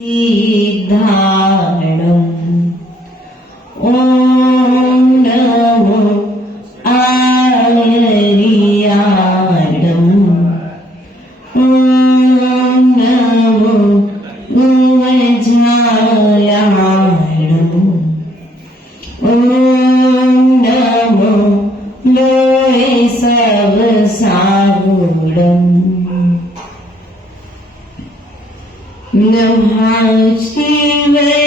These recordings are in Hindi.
सिद्धाणम् ॐ नमो आर्याणम् ॐ नमो गुवझायाणम् ॐ नमो लोये सर्वसागुणम् नमः शिवैर्नाम्नाय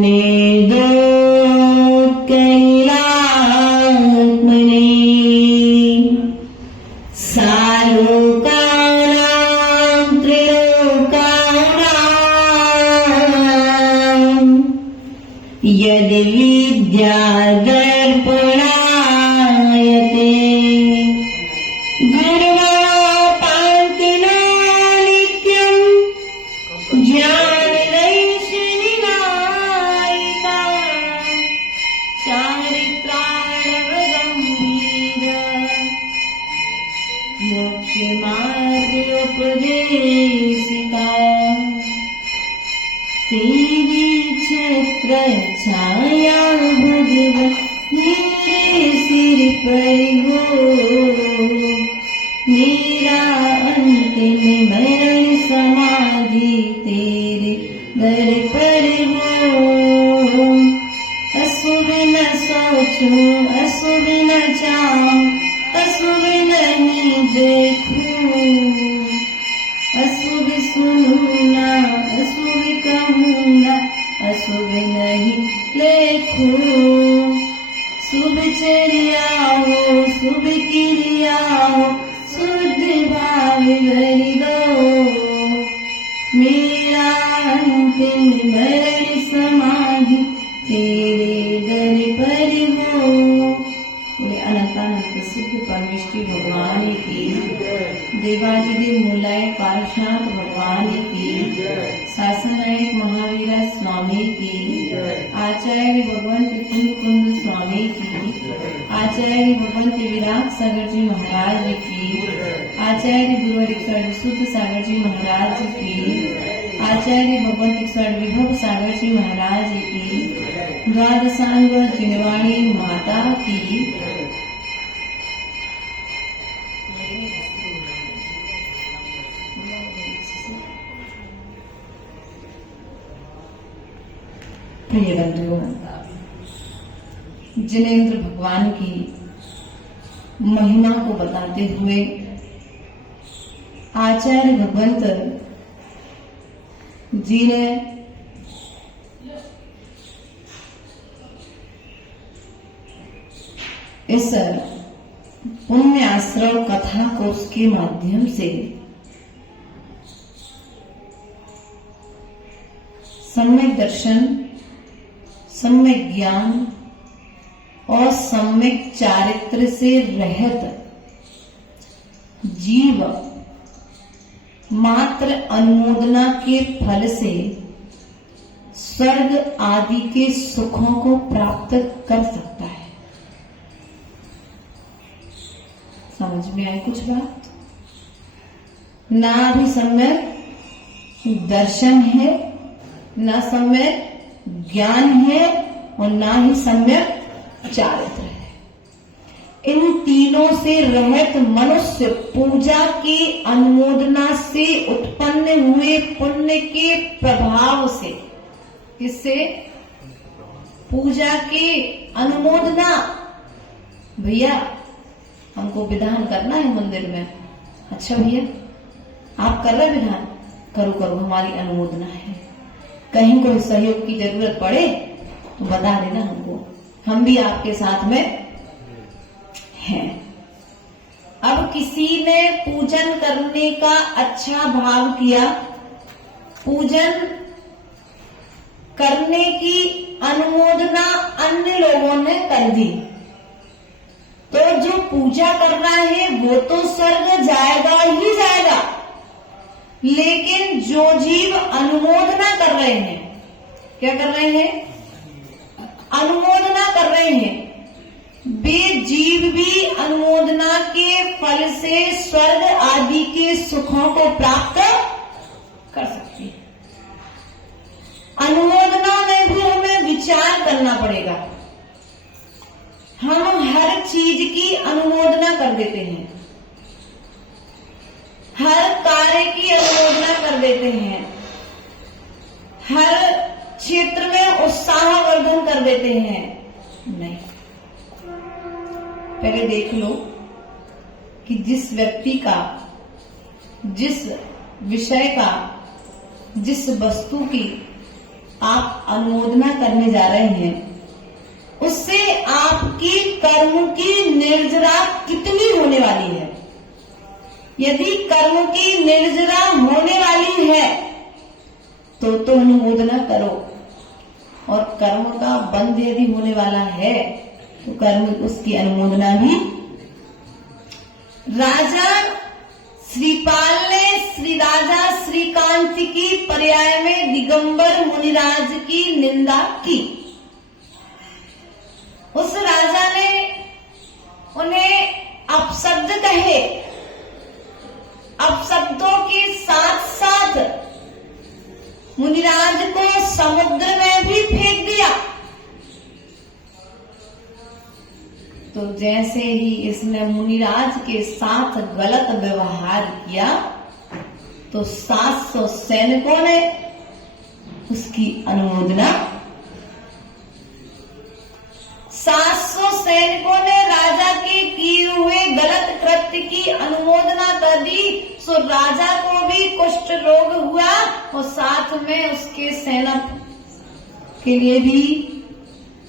नेदोत्कैलात्मने सालोकानां त्रिलोकानां यदि विद्यादर्पणायते धर्मपान्तिना नित्यं ज्ञानदैशिनिनायिका चारित्राणवगम्भीर मोक्षमार्गोपदेशिका तेरी छत्र छाया भगवत मेरे सिर पर हो मेरा अंतिम मरण समाधि तेरे दर पर हो अशुभ न सोचूं अशुभ न चाहूं अशुभ नहीं देखूं अशुभ सुनूंगा अशुभ कहूंगा अशुभ नहीं लेखूं शुभ चर्या हो शुभ क्रिया हो शुद्ध भाव भरि दो मेरा अंतिम मरण समाधि तेरे दर पर हो। बोले अनंतानंद सिद्ध परमेश्वरी भगवान की, देवादिदेव मूलाय पार्षद भगवान की, शासनायक महावीरा स्वामी की, आचार्य भगवंत कुंद कुंद स्वामी की, आचार्य भगवंत विराट सागर जी महाराज की, आचार्य गुरुवर शुद्ध सागर जी महाराज की, आचार्य भगवंत विभव सागर जी महाराज की, द्वादशांग जिनवाणी माता की, प्रिय बंधुओं, जिनेंद्र भगवान की महिमा को बताते हुए आचार्य भगवंत जी ने इस पुण्य आश्रम कथा कोर्स के माध्यम से सम्यक दर्शन, सम्यक ज्ञान और सम्यक चारित्र से रहित जीव मात्र अनुमोदना के फल से स्वर्ग आदि के सुखों को प्राप्त कर सकता है। समझ में आई कुछ बात? ना भी सम्यक दर्शन है, ना सम्यक ज्ञान है और ना ही सम्यक चारित्र है। इन तीनों से रहित मनुष्य पूजा की अनुमोदना से उत्पन्न हुए पुण्य के प्रभाव से, किससे? पूजा की अनुमोदना। भैया हमको विधान करना है मंदिर में। अच्छा भैया आप कर रहे विधान, करो करो, हमारी अनुमोदना है। कहीं कोई सहयोग की जरूरत पड़े तो बता देना हमको, हम भी आपके साथ में हैं। अब किसी ने पूजन करने का अच्छा भाव किया, पूजन करने की अनुमोदना अन्य लोगों ने कर दी, तो जो पूजा कर रहा है वो तो स्वर्ग जाएगा ही जाएगा, लेकिन जो जीव अनुमोदना कर रहे हैं, क्या कर रहे हैं? अनुमोदना कर रहे हैं, वे जीव भी अनुमोदना के फल से स्वर्ग आदि के सुखों को प्राप्त कर सकती है। अनुमोदना में भी हमें विचार करना पड़ेगा। हम हर चीज की अनुमोदना कर देते हैं, हर कार्य की अनुमोदना कर देते हैं, हर क्षेत्र में उत्साहवर्धन कर देते हैं। नहीं, पहले देख लो कि जिस व्यक्ति का, जिस विषय का, जिस वस्तु की आप अनुमोदना करने जा रहे हैं, उससे आपकी कर्म की निर्जरा कितनी होने वाली है। यदि कर्म की निर्जरा होने वाली है तो अनुमोदना करो, और कर्म का बंध यदि होने वाला है तो कर्म उसकी अनुमोदना भी। राजा श्रीपाल ने श्री राजा श्रीकांत की पर्याय में दिगंबर मुनिराज की निंदा की। उस राजा ने उन्हें अपशब्द कहे, अपशब्दों के साथ साथ मुनिराज को समुद्र में भी फेंक दिया। तो जैसे ही इसने मुनिराज के साथ गलत व्यवहार किया तो 700 सैनिकों ने उसकी अनुमोदना, 700 सैनिकों ने राजा के किए हुए गलत कृत्य की अनुमोदना कर दी। सो राजा को भी कुष्ठ रोग हुआ और साथ में उसके सेना के लिए भी,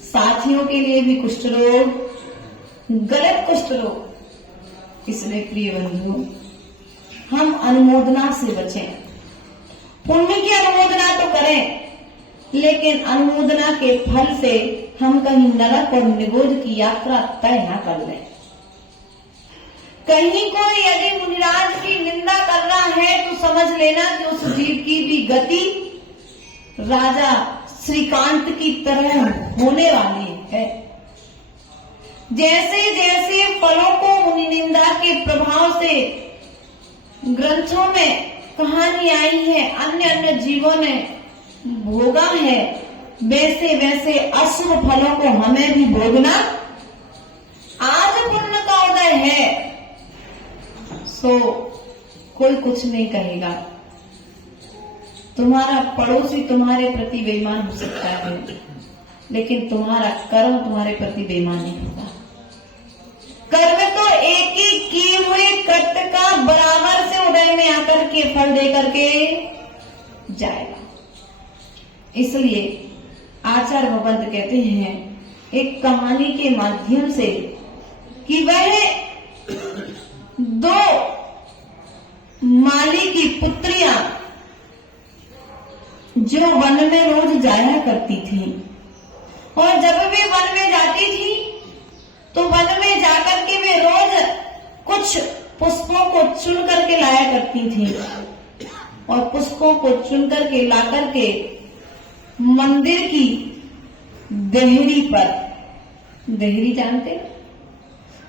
साथियों के लिए भी कुष्ठ रोग, गलत कुष्ठ रोग। इसलिए प्रिय बंधु, हम अनुमोदना से बचें। पुण्य की अनुमोदना तो करें, लेकिन अनुमोदना के फल से हम कहीं नरक और निगोज की यात्रा तय न कर लें। कहीं कोई यदि मुनिराज की निंदा कर रहा है तो समझ लेना कि उस जीव की भी गति राजा श्रीकांत की तरह होने वाली है। जैसे जैसे फलों को मुनि निंदा के प्रभाव से ग्रंथों में कहानी आई है, अन्य अन्य जीवों ने भोगा है, वैसे वैसे अशुभ फलों को हमें भी भोगना। आज पुण्य का उदय है सो कोई कुछ नहीं कहेगा। तुम्हारा पड़ोसी तुम्हारे प्रति बेईमान हो सकता है, लेकिन तुम्हारा कर्म तुम्हारे प्रति बेईमान नहीं होगा। कर्म तो एक ही किए हुए कृत्य का बराबर से उदय में आकर के फल दे करके जाएगा। इसलिए आचार्य भगवंत कहते हैं एक कहानी के माध्यम से कि वह 2 माली की पुत्रियां जो वन में रोज जाया करती थी, और जब वे वन में जाती थी तो वन में जाकर के वे रोज कुछ पुष्पों को चुन करके लाया करती थी, और पुष्पों को चुन करके ला करके मंदिर की देहरी पर, देहरी जानते,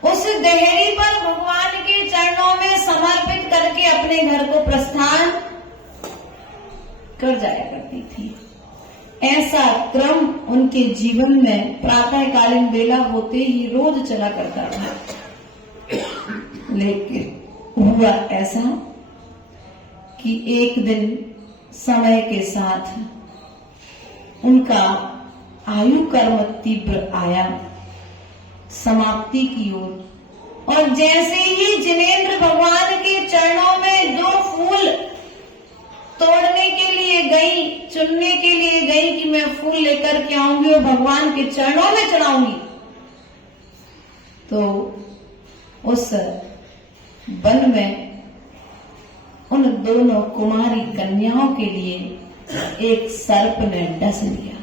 उस देहरी पर भगवान के चरणों में समर्पित करके अपने घर को प्रस्थान कर जाया करती थी। ऐसा क्रम उनके जीवन में प्रातःकालीन बेला होते ही रोज चला करता था। लेकिन हुआ ऐसा कि एक दिन समय के साथ उनका आयु कर्म तीव्र आया समाप्ति की ओर, और जैसे ही जिनेंद्र भगवान के चरणों में 2 फूल तोड़ने के लिए गई, चुनने के लिए गई कि मैं फूल लेकर के आऊंगी और भगवान के चरणों में चढ़ाऊंगी, तो उस वन में उन दोनों कुमारी कन्याओं के लिए एक सर्प ने डस लिया।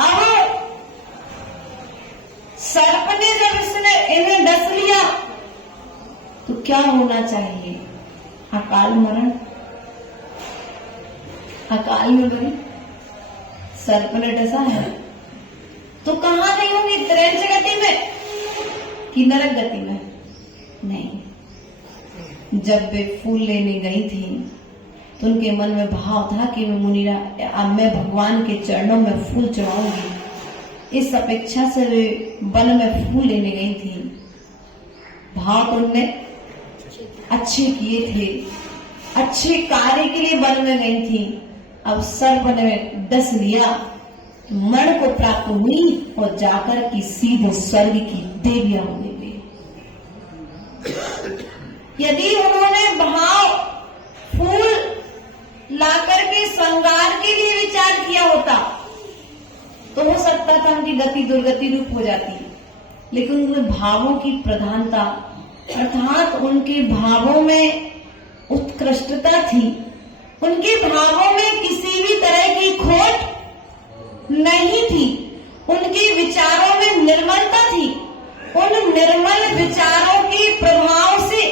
अब सर्प ने जब इसने इन्हें डस लिया तो क्या होना चाहिए? अकाल मरण, अकाल में मरी। सर्प ने डसा है, तो कहां गई होंगी? त्रैंच गति में कि नरक गति में? नहीं। जब वे फूल लेने गई थी तो उनके मन में भाव था कि मैं भगवान के चरणों में फूल चढ़ाऊंगी। इस अपेक्षा से वे वन में फूल लेने गई थी। भाव तो उनने अच्छे किए थे, अच्छे कार्य के लिए वन में गई थी। अब सर्प ने डस लिया, मरण को प्राप्त हुई और जाकर की सीधे स्वर्ग की देवियां हो गई। यदि उन्होंने भाव फूल लाकर के श्रृंगार के लिए विचार किया होता तो हो सकता था उनकी गति दुर्गति रूप हो जाती, लेकिन उनके भावों की प्रधानता अर्थात उनके भावों में उत्कृष्टता थी। उनके भावों में किसी भी तरह की खोट नहीं थी। उनके विचारों में निर्मलता थी। उन निर्मल विचारों के प्रभाव से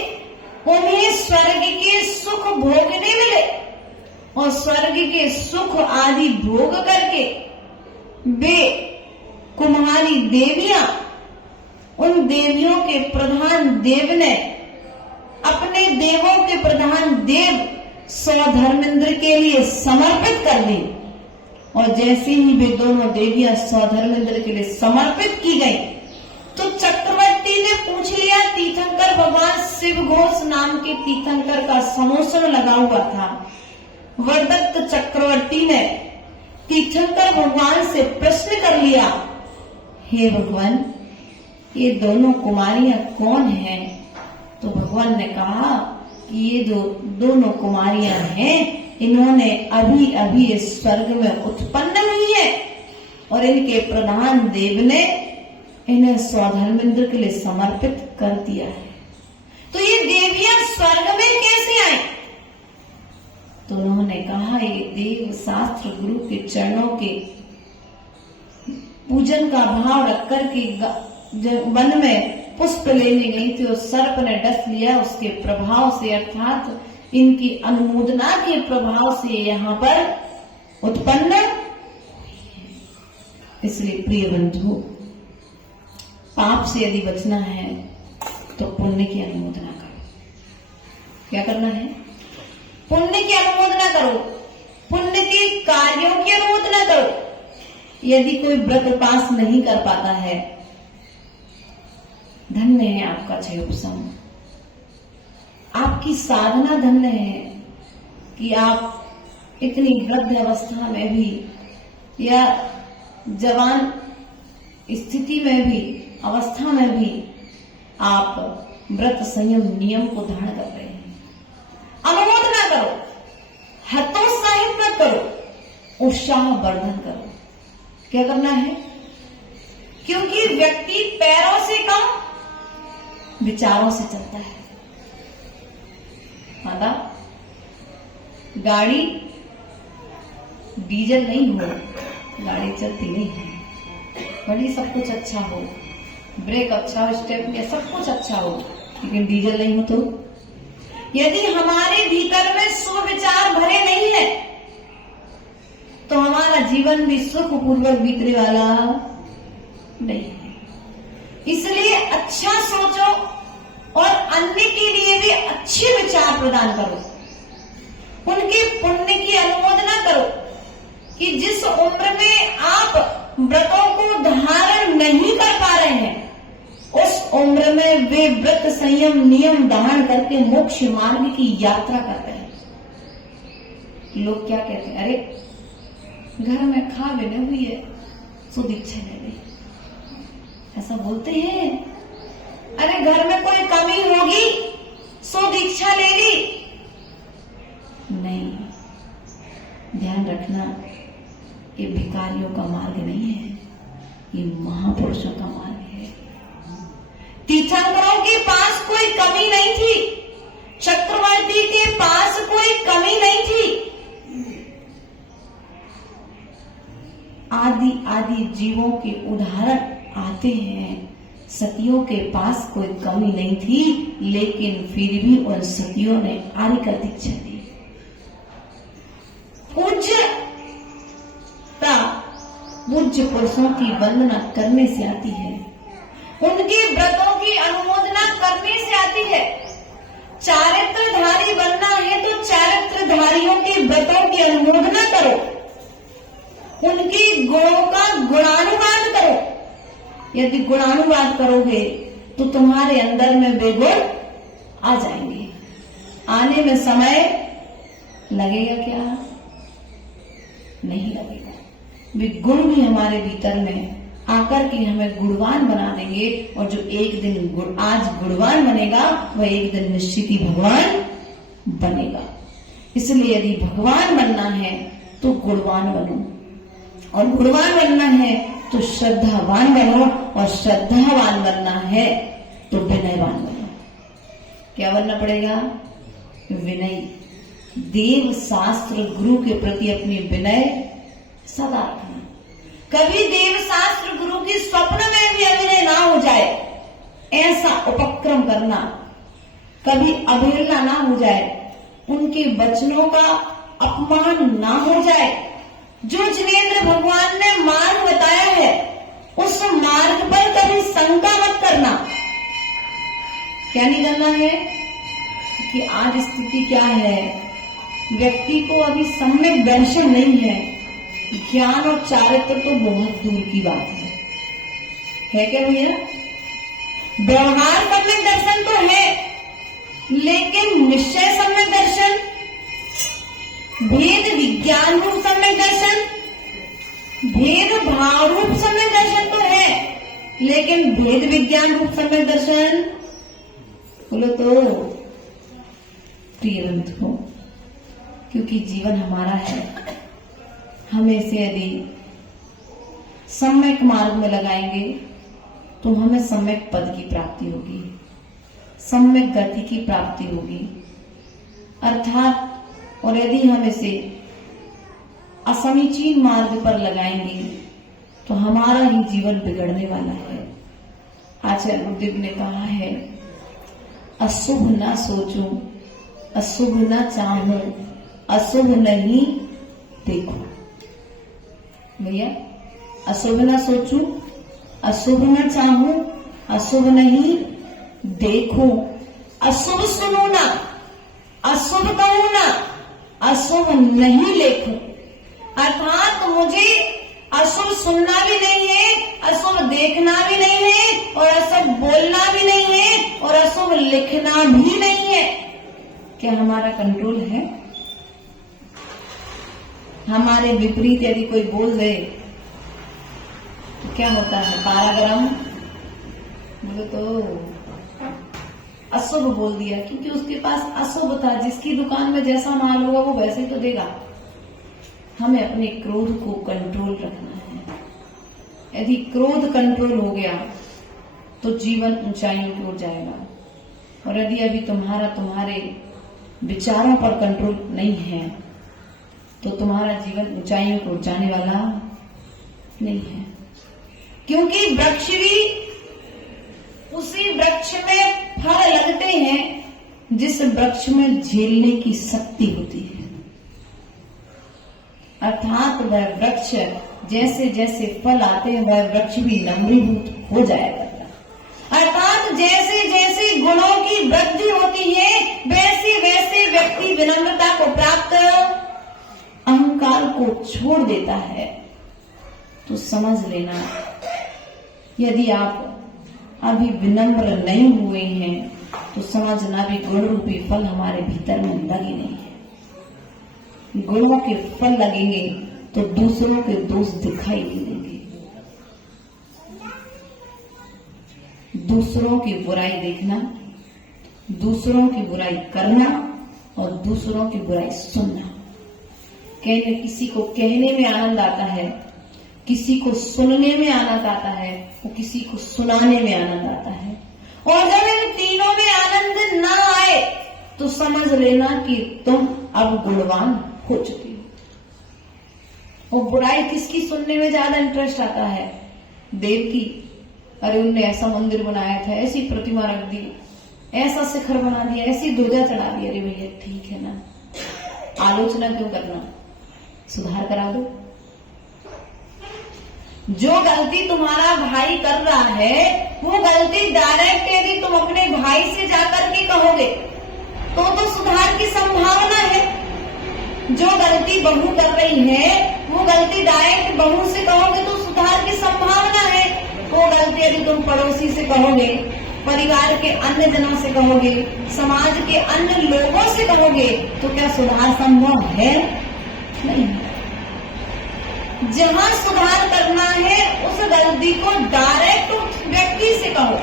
उन्हें स्वर्ग के सुख भोगने मिले और स्वर्ग के सुख आदि भोग करके वे कुम्हारी देवियां, उन देवियों के प्रधान देव ने अपने देवों के प्रधान देव स्वधर्मेंद्र के लिए समर्पित कर दी। और जैसे ही वे दोनों देवियां स्वधर्मेंद्र के लिए समर्पित की गई तो चक्रवर्ती ने पूछ लिया। तीर्थंकर भगवान शिव घोष नाम के तीर्थंकर का समोसन लगा हुआ था। वरदत्त चक्रवर्ती ने तीर्थंकर भगवान से प्रश्न कर लिया, हे भगवान, ये दोनों कुमारियां कौन हैं? तो भगवान ने कहा कि ये जो दोनों कुमारियां हैं, इन्होंने अभी अभी इस स्वर्ग में उत्पन्न हुई है और इनके प्रधान देव ने इन्हें स्वधर्मेंद्र के लिए समर्पित कर दिया है। तो ये देवियां स्वर्ग में कैसे आई? तो उन्होंने कहा, ये देव शास्त्र गुरु के चरणों के पूजन का भाव रखकर के वन में पुष्प लेने गई थी और सर्प ने डस लिया। उसके प्रभाव से अर्थात इनकी अनुमोदना के प्रभाव से यहाँ पर उत्पन्न। इसलिए प्रिय बंधु, पाप से यदि बचना है तो पुण्य की अनुमोदना करो। क्या करना है? पुण्य की अनुमोदना करो, पुण्य के कार्यों की अनुमोदना करो। यदि कोई व्रत उपास नहीं कर पाता है, धन्य है आपका क्षय उपशम, आपकी साधना धन्य है कि आप इतनी वृद्ध अवस्था में भी या जवान स्थिति में भी, अवस्था में भी आप व्रत संयम नियम को धारण कर रहे हैं। अनुमोदना करो, हतोत्साहित न करो, उत्साह वर्धन करो। क्या करना है? क्योंकि व्यक्ति पैरों से कम विचारों से चलता है। माता, गाड़ी डीजल नहीं हो, गाड़ी चलती नहीं है। बड़ी सब कुछ अच्छा हो, ब्रेक अच्छा हो, स्टेप सब कुछ अच्छा हो, लेकिन डीजल नहीं हो तो? यदि हमारे भीतर में सुविचार भरे नहीं है तो हमारा जीवन भी सुखपूर्वक बीतने वाला नहीं है। इसलिए अच्छा सोचो और अन्य के लिए भी अच्छे विचार प्रदान करो। उनके पुण्य की अनुमोदना करो कि जिस उम्र में आप व्रतों को धारण नहीं कर पा रहे हैं, उस उम्र में वे व्रत संयम नियम धारण करके मोक्ष मार्ग की यात्रा कर रहे हैं। लोग क्या कहते हैं? अरे घर में खा बने हुई है, सो दीक्षा ले ली, ऐसा बोलते हैं। अरे घर में कोई कमी होगी, सो दीक्षा ले ली। नहीं, ध्यान रखना, ये भिखारियों का मार्ग नहीं है, ये महापुरुषों का मार्ग है। तीर्थंकरों के पास कोई कमी नहीं थी, चक्रवर्ती के पास कोई कमी नहीं थी। आदि आदि जीवों के उदाहरण आते हैं। सतियों के पास कोई कमी नहीं थी, लेकिन फिर भी उन सतियों ने आर्य का दीक्षा दी। पूज्य पूज्य पुरुषों की वंदना करने से आती है, उनके व्रतों की अनुमोदना करने से आती है। चारित्रधारी बनना है तो चारित्रधारियों के व्रतों की अनुमोदना करो, उनके गुणों का गुणानुवाद करो। यदि गुणानुवाद करोगे तो तुम्हारे अंदर में वे गुण आ जाएंगे। आने में समय लगेगा क्या? नहीं लगेगा। वे गुण भी हमारे भीतर में आकर के हमें गुणवान बना देंगे, और जो एक दिन आज गुणवान बनेगा वह एक दिन निश्चित ही भगवान बनेगा। इसलिए यदि भगवान बनना है तो गुणवान बनो, और गुणवान बनना है तो श्रद्धावान बनो, और श्रद्धावान बनना है तो विनयवान बनो। क्या बनना पड़ेगा? विनयी। देव शास्त्र गुरु के प्रति अपनी विनय सदा रखना। कभी देव शास्त्र गुरु की स्वप्न में भी अविनय ना हो जाए, ऐसा उपक्रम करना। कभी अवहेलना ना हो जाए, उनके वचनों का अपमान ना हो जाए। जो जिनेंद्र भगवान ने मार्ग बताया है उस मार्ग पर कभी शंका मत करना। क्या नहीं करना है? कि आज स्थिति क्या है, व्यक्ति को अभी सम्यक दर्शन नहीं है, ज्ञान और चारित्र तो बहुत दूर की बात है क्या भैया? व्यवहार सम्यक दर्शन तो है, लेकिन निश्चय सम्यक दर्शन, भेद विज्ञान रूप सम्यक दर्शन, भेद भाव रूप सम्यक दर्शन तो है, लेकिन भेद विज्ञान रूप सम्यक दर्शन बोलो तो प्रिय बंधु, क्योंकि जीवन हमारा है, हमें से यदि सम्यक मार्ग में लगाएंगे तो हमें सम्यक पद की प्राप्ति होगी, सम्यक गति की प्राप्ति होगी। अर्थात और यदि हम इसे असमीचीन मार्ग पर लगाएंगे तो हमारा ही जीवन बिगड़ने वाला है। आचार्य गुरुदेव ने कहा है, अशुभ ना सोचूं, अशुभ ना चाहूं, अशुभ नहीं देखो। भैया, अशुभ ना सोचूं, अशुभ ना चाहूं, अशुभ नहीं देखो, अशुभ सुनो ना, अशुभ कहूं ना, अशुभ नहीं लेखो। अर्थात मुझे अशुभ सुनना भी नहीं है, अशुभ देखना भी नहीं है, और अशुभ बोलना भी नहीं है, और अशुभ लिखना भी नहीं है। क्या हमारा कंट्रोल है? हमारे विपरीत यदि कोई बोल दे तो क्या होता है? पाराग्राम बोले तो अशुभ बोल दिया, क्योंकि उसके पास अशुभ था। जिसकी दुकान में जैसा माल होगा वो वैसे ही तो देगा। हमें अपने क्रोध को कंट्रोल रखना है। यदि क्रोध कंट्रोल हो गया तो जीवन ऊंचाइयों की ओर जाएगा, और यदि अभी तुम्हारे विचारों पर कंट्रोल नहीं है तो तुम्हारा जीवन ऊंचाइयों की ओर जाने वाला नहीं है। क्योंकि वृक्ष भी उसी वृक्ष में फल लगते हैं जिस वृक्ष में झेलने की शक्ति होती है। अर्थात वह वृक्ष जैसे जैसे फल आते हैं वह वृक्ष भी लंबीभूत हो जाएगा। अर्थात जैसे जैसे गुणों की वृद्धि होती है वैसे वैसे व्यक्ति विनम्रता को प्राप्त, अहंकार को छोड़ देता है। तो समझ लेना, यदि आप अभी विनम्र नहीं हुए हैं तो समझना भी गुण रूपी फल हमारे भीतर में लगे नहीं है। गुणों के फल लगेंगे तो दूसरों के दोष दिखाई नहीं देंगे, दूसरों की बुराई देखना, दूसरों की बुराई करना और दूसरों की बुराई सुनना। किसी को कहने में आनंद आता है, किसी को सुनने में आनंद आता है, और किसी को सुनाने में आनंद आता है। और जब इन तीनों में आनंद ना आए तो समझ लेना कि तुम अब गुणवान हो चुके हो। और बुराई किसकी सुनने में ज्यादा इंटरेस्ट आता है? देव की। अरे उनने ऐसा मंदिर बनाया था, ऐसी प्रतिमा रख दी, ऐसा शिखर बना दिया, ऐसी ध्वजा चढ़ा दी। अरे भैया ठीक है ना, आलोचना क्यों करना, सुधार करा दो। जो गलती तुम्हारा भाई कर रहा है वो गलती डायरेक्ट यदि तुम अपने भाई से जाकर के कहोगे तो सुधार की संभावना है। जो गलती बहू कर रही है वो गलती डायरेक्ट बहू से कहोगे तो सुधार की संभावना है। वो गलती यदि तुम पड़ोसी से कहोगे, परिवार के अन्य जनों से कहोगे, समाज के अन्य लोगों से कहोगे तो क्या सुधार संभव है? नहीं। जहां सुधार करना है उस गलती को डायरेक्ट उस व्यक्ति से कहो।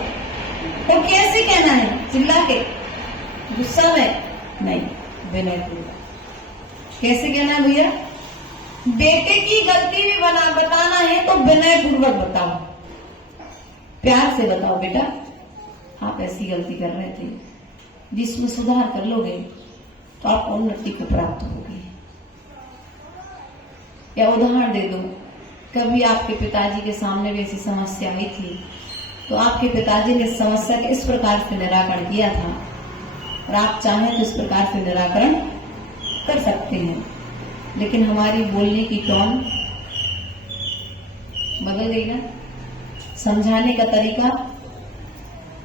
तो कैसे कहना है? चिल्ला के, गुस्सा में नहीं, विनयपूर्वक। कैसे कहना है भैया? बेटे की गलती भी बताना है तो विनयपूर्वक बताओ, प्यार से बताओ, बेटा आप ऐसी गलती कर रहे थे, जिसमें सुधार कर लोगे तो आप उन्नति को प्राप्त होगी। या उदाहरण दे दो, कभी आपके पिताजी के सामने भी ऐसी समस्या आई थी तो आपके पिताजी ने समस्या के इस प्रकार से निराकरण किया था और आप चाहें तो इस प्रकार से निराकरण कर सकते हैं, लेकिन हमारी बोलने की टोन बदल गई ना, समझाने का तरीका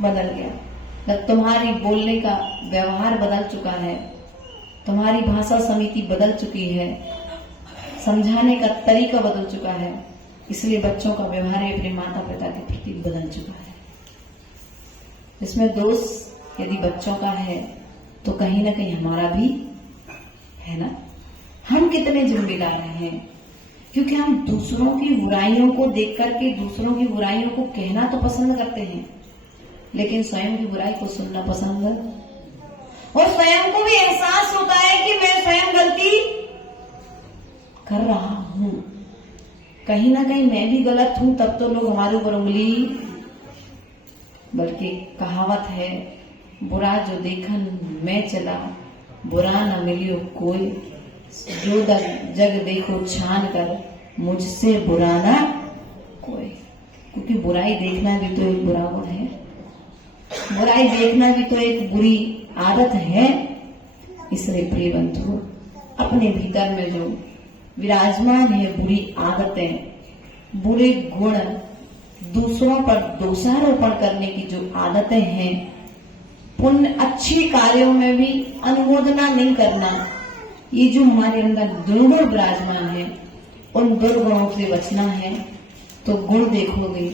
बदल गया, तुम्हारी बोलने का व्यवहार बदल चुका है, तुम्हारी भाषा समिति बदल चुकी है, समझाने का तरीका बदल चुका है, इसलिए बच्चों का व्यवहार अपने माता पिता के प्रति बदल चुका है। इसमें दोष यदि बच्चों का है तो कहीं ना कहीं हमारा भी है ना। हम कितने जिम्मेदार हैं, क्योंकि हम दूसरों की बुराइयों को देख करके दूसरों की बुराइयों को कहना तो पसंद करते हैं, लेकिन स्वयं की बुराई को सुनना पसंद है। और स्वयं को भी एहसास होता है कि मैं स्वयं गलती कर रहा हूं, कहीं ना कहीं मैं भी गलत हूं, तब तो लोग हमारे ऊपर उंगली, बल्कि कहावत है, बुरा जो देखन मैं चला बुरा न मिलियो कोई, जो जग देखो छान कर मुझसे बुरा ना कोई। क्योंकि बुराई देखना भी तो एक बुरा गुण है, बुराई देखना भी तो एक बुरी आदत है। इसलिए प्रिय बंधु, अपने भीतर में जो विराजमान है बुरी आदतें, बुरे गुण, दूसरों पर दोषारोपण करने की जो आदतें हैं, पुण्य अच्छी कार्यों में भी अनुमोदना नहीं करना, ये जो हमारे अंदर दुर्गुण विराजमान है, उन दुर्गुणों से बचना है। तो गुण देखोगे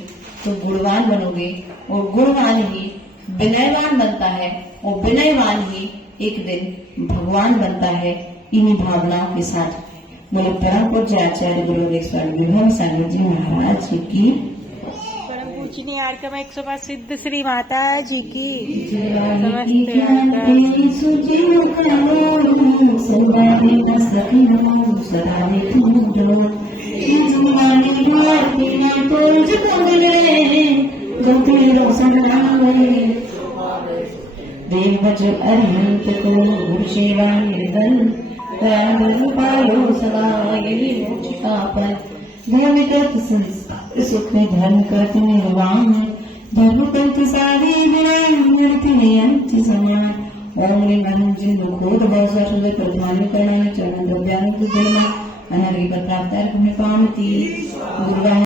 तो गुणवान बनोगे, और गुणवान ही विनयवान बनता है, और विनयवान ही एक दिन भगवान बनता है। इन्हीं भावनाओं के साथ बोलो प्यार को जय आचार्य गुरुदेव स्वामी विभम सागर जी महाराज जी की, परम पूजनीय आर्कम 105 सिद्ध श्री माता जी की देव बच अरिहंत को गुरु सेवा निर्धन पालो सदा यही मोक्षिकापन धर्म कृत संस्कार सुख में धर्म कृत निर्वाण धर्म कृत सारी विरांत समान ओम लिंगम जिंदु खोद भौसर प्रधान करण चरण द्रव्यांग जन्म अनर्घ प्राप्त में पामती गुरु